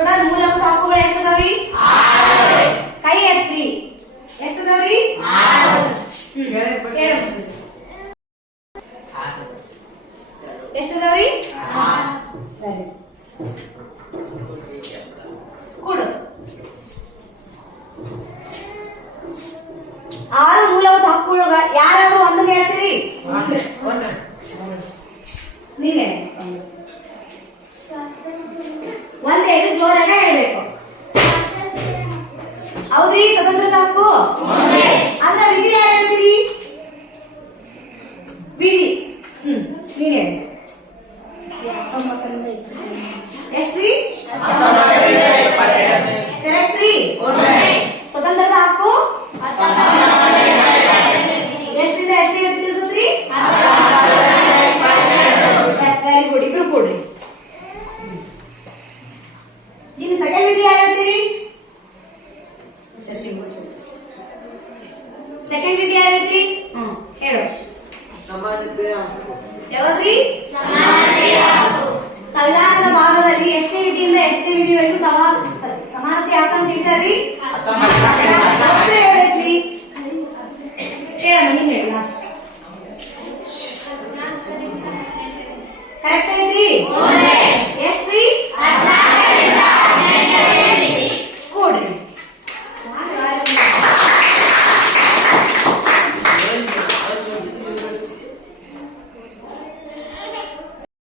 Total ಮೂಲಭೂತ ಹಕ್ಕುಗಳು ಎಷ್ಟದವ್ರಿ ಕೈ ಎತ್ರಿ ಎಷ್ಟದವ್ರಿ ಎಷ್ಟದವ್ರಿ. ಕೊಡು. ಆರು ಮೂಲಭೂತ ಹಕ್ಕುಗಳು ಯಾರಾದ್ರೂ ಒಂದು ಹೇಳ್ತೀರಿ ನೀವೇ. ಒಂದ್ ಹೇಳಿ ಜೋರಾಗ ಹೇಳ್ಬೇಕು. ಹೌದ್ರಿ ಸ್ವತಂತ್ರ ಹಕ್ಕು ಅಂದ್ರೆ ವಿಧಿ ಯಾರು ಹೇಳ್ತೀರಿ? ವಿಧಿ ಹ್ಮ್ ನೀನ್ ಹೇಳಿ. ಎಷ್ಟ್ರಿ? ಇಲ್ಲಿ ಸೆಕೆಂಡ್ ವಿಧಿ ಯಾರು ಹೇಳ್ತೀರಿ? ಸೆಕೆಂಡ್ ವಿಧಿ ಯಾರು ಹೇಳ್ತೀರಿ? ಹ್ಮ್ ಹೇಳು. ಯಾವಾಗ್ರಿ? ಸಂವಿಧಾನದ ಭಾಗದಲ್ಲಿ ಎಷ್ಟೇ ವಿಧಿಯಿಂದ ಎಷ್ಟೇ ವಿಧಿವರೆಗೂ ಸಮಾನತೆ ಯಾಕಂತ ತಿಳಿಸ್ರಿ ಹೇಳ್ಬೇಕ್ರಿ? ಹೇಳ ನೀನ್ ಹೇಳಿ ಕರೆಕ್ಟ್ ಐತಿ